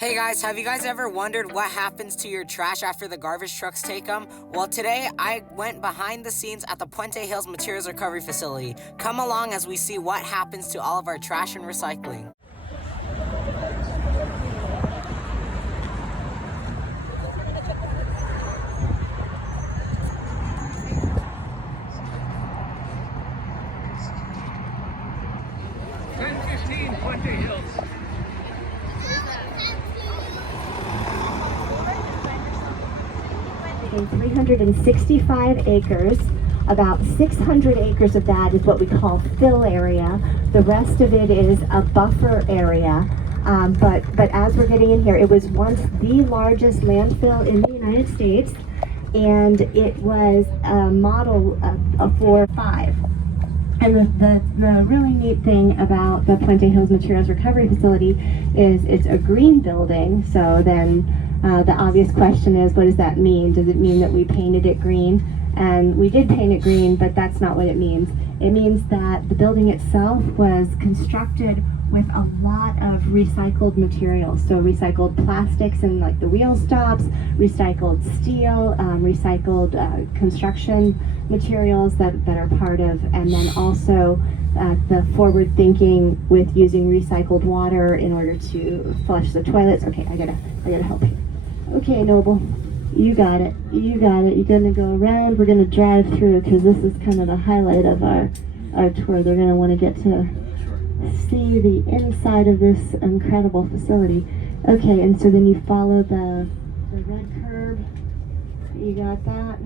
Hey guys, have you guys ever wondered what happens to your trash after the garbage trucks take them? Well, today I went behind the scenes at the Puente Hills Materials Recovery Facility. Come along as we see what happens to all of our trash and recycling. Puente Hills. In 365 acres, about 600 acres of that is what we call fill area. The rest of it is a buffer area. But as we're getting in here, it was once the largest landfill in the United States, and it was a model of 4 or 5. And the really neat thing about the Puente Hills Materials Recovery Facility is it's a green building. So then the obvious question is, what does that mean? Does it mean that we painted it green? And we did paint it green, but that's not what it means. It means that the building itself was constructed with a lot of recycled materials. So recycled plastics and like the wheel stops, recycled steel, recycled construction materials that are part of, and then also the forward thinking with using recycled water in order to flush the toilets. Okay, I gotta help you. Okay, Noble, you got it. You're gonna go around. We're gonna drive through because this is kind of the highlight of our tour. They're gonna want to get to see the inside of this incredible facility. Okay, and so then you follow the red curb. You got that?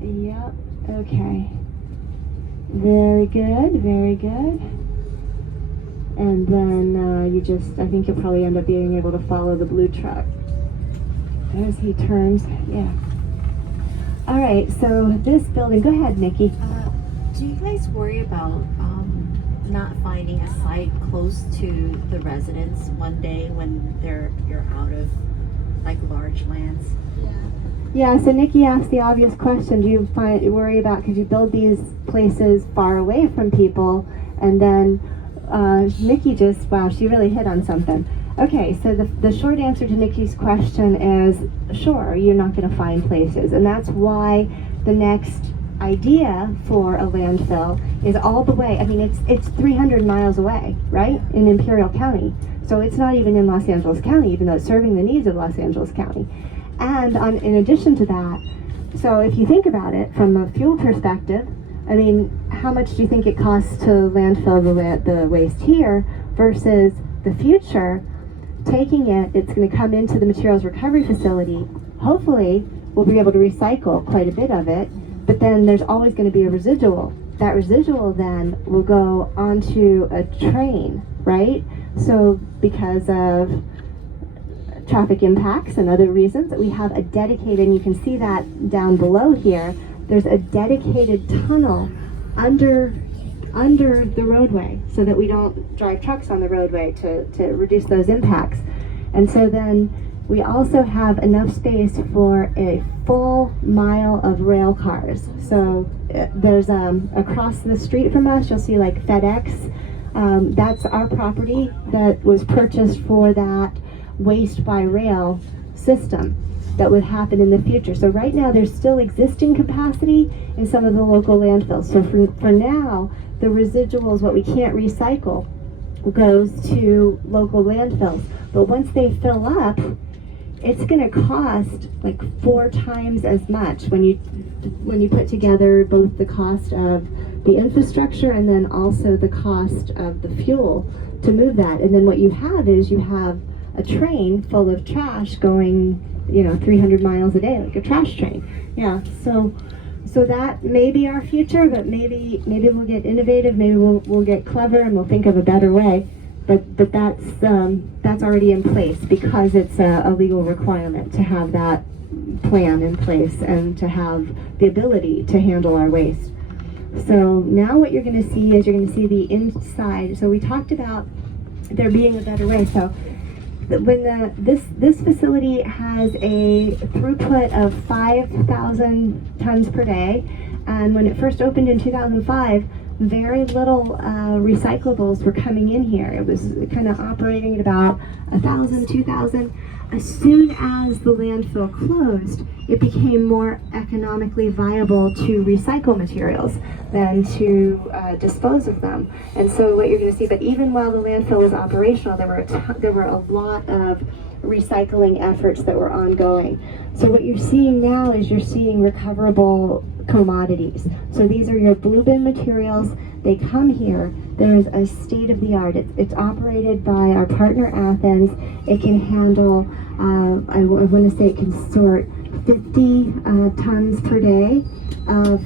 Yep. Okay. Very good. Very good. And then I think you'll probably end up being able to follow the blue truck as he turns. Yeah. All right. So this building. Go ahead, Nikki. Do you guys worry about not finding a site close to the residents one day when you're out of like large lands? Yeah, so Nikki asked the obvious question, do you worry about, because you build these places far away from people, and then Nikki wow, she really hit on something. Okay, so the short answer to Nikki's question is, sure, you're not going to find places, and that's why the next idea for a landfill is all the way, I mean, it's 300 miles away, right, in Imperial County. So it's not even in Los Angeles County, even though it's serving the needs of Los Angeles County. And in addition to that, so if you think about it from a fuel perspective, I mean, how much do you think it costs to landfill the waste here versus the future? Taking it's going to come into the materials recovery facility. Hopefully, we'll be able to recycle quite a bit of it, but then there's always going to be a residual. That residual then will go onto a train, right? So because of traffic impacts and other reasons, that we have a dedicated, and you can see that down below here, there's a dedicated tunnel under the roadway so that we don't drive trucks on the roadway to reduce those impacts. And so then we also have enough space for a full mile of rail cars. So there's across the street from us, you'll see like FedEx. That's our property that was purchased for that waste by rail system that would happen in the future. So right now there's still existing capacity in some of the local landfills. So for now, the residuals, what we can't recycle, goes to local landfills. But once they fill up, it's going to cost like 4 times as much when you put together both the cost of the infrastructure and then also the cost of the fuel to move that. And then what you have is you have a train full of trash going, 300 miles a day, like a trash train. Yeah, so that may be our future, but maybe we'll get innovative, maybe we'll get clever and we'll think of a better way. But that's already in place because it's a legal requirement to have that plan in place and to have the ability to handle our waste. So now what you're going to see is you're going to see the inside. So we talked about there being a better way. So when this facility has a throughput of 5,000 tons per day, and when it first opened in 2005, very little recyclables were coming in here. It was kind of operating at about 1,000, 2,000. As soon as the landfill closed, it became more economically viable to recycle materials than to dispose of them. And so what you're going to see, but even while the landfill was operational, there were a lot of recycling efforts that were ongoing. So what you're seeing now is you're seeing recoverable commodities. So these are your blue bin materials. They come here. There is a state-of-the-art. It's operated by our partner Athens. It can handle, I want to say it can sort 50 tons per day of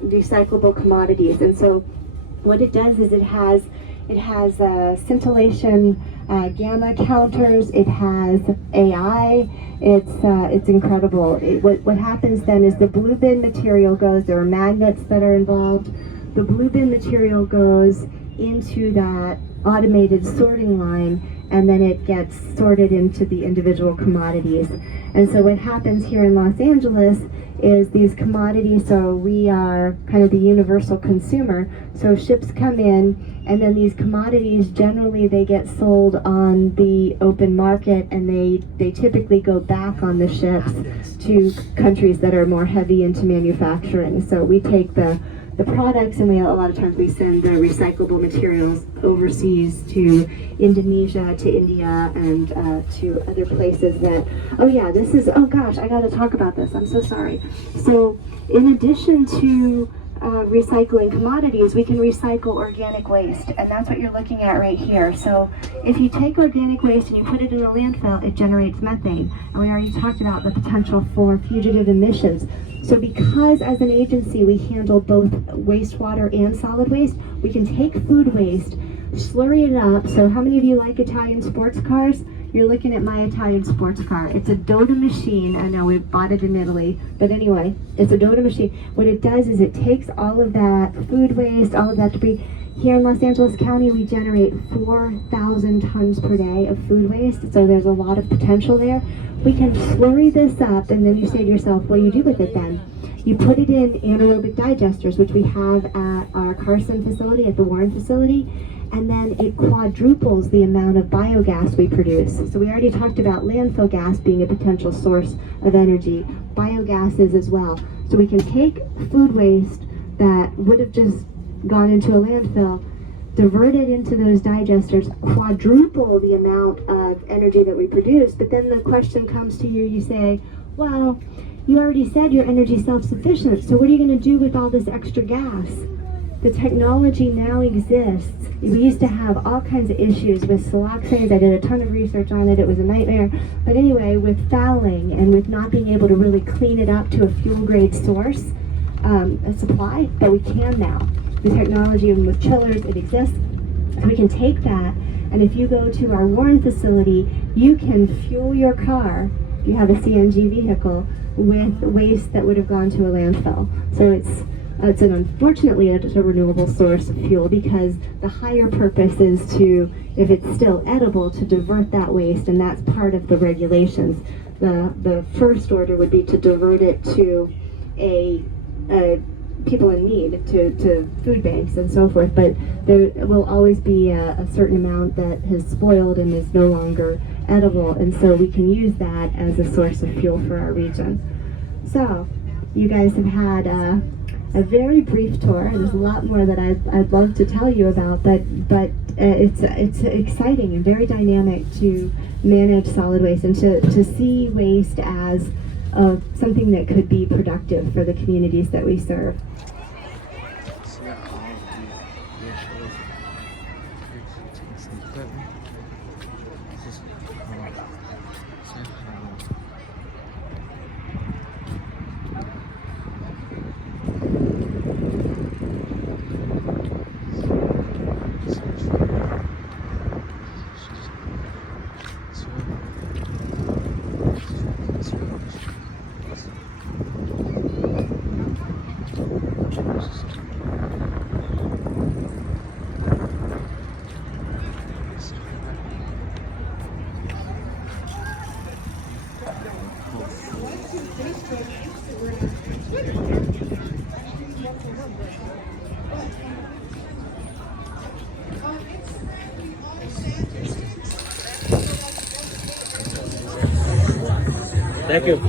recyclable commodities. And so what it does is it has scintillation gamma counters. It has AI. It's incredible. What happens then is the blue bin material goes. There are magnets that are involved. The blue bin material goes into that automated sorting line, and then it gets sorted into the individual commodities. And so what happens here in Los Angeles is these commodities, so we are kind of the universal consumer, so ships come in, and then these commodities, generally they get sold on the open market, and they typically go back on the ships to countries that are more heavy into manufacturing. So we take the products, and a lot of times we send the recyclable materials overseas to Indonesia, to India, and to other places that, oh gosh, I gotta talk about this, I'm so sorry. So in addition to recycling commodities, we can recycle organic waste, and that's what you're looking at right here. So if you take organic waste and you put it in a landfill, it generates methane, and we already talked about the potential for fugitive emissions. So because as an agency we handle both wastewater and solid waste, we can take food waste, slurry it up. So how many of you like Italian sports cars? You're looking at my Italian sports car. It's a Dota machine. I know we bought it in Italy, but anyway, it's a Dota machine. What it does is it takes all of that food waste, all of that debris. Here in Los Angeles County, we generate 4,000 tons per day of food waste, so there's a lot of potential there. We can slurry this up, and then you say to yourself, what do you do with it then? You put it in anaerobic digesters, which we have at our Carson facility, at the Warren facility, and then it quadruples the amount of biogas we produce. So we already talked about landfill gas being a potential source of energy, biogases as well. So we can take food waste that would have just gone into a landfill, divert it into those digesters, quadruple the amount of energy that we produce. But then the question comes to you, you say, well, you already said you're energy self-sufficient, so what are you going to do with all this extra gas? The technology now exists. We used to have all kinds of issues with siloxanes. I did a ton of research on it. It was a nightmare. But anyway, with fouling and with not being able to really clean it up to a fuel-grade source, a supply, but we can now. The technology, and with chillers, it exists. So we can take that, and if you go to our Warren facility, you can fuel your car, if you have a CNG vehicle, with waste that would have gone to a landfill. So it's unfortunately a renewable source of fuel, because the higher purpose is to, if it's still edible, to divert that waste, and that's part of the regulations. The first order would be to divert it to a people in need, to food banks and so forth, but there will always be a certain amount that has spoiled and is no longer edible, and so we can use that as a source of fuel for our region. So you guys have had a very brief tour, and there's a lot more that I'd love to tell you about, but it's exciting and very dynamic to manage solid waste and to see waste as something that could be productive for the communities that we serve. Thank you.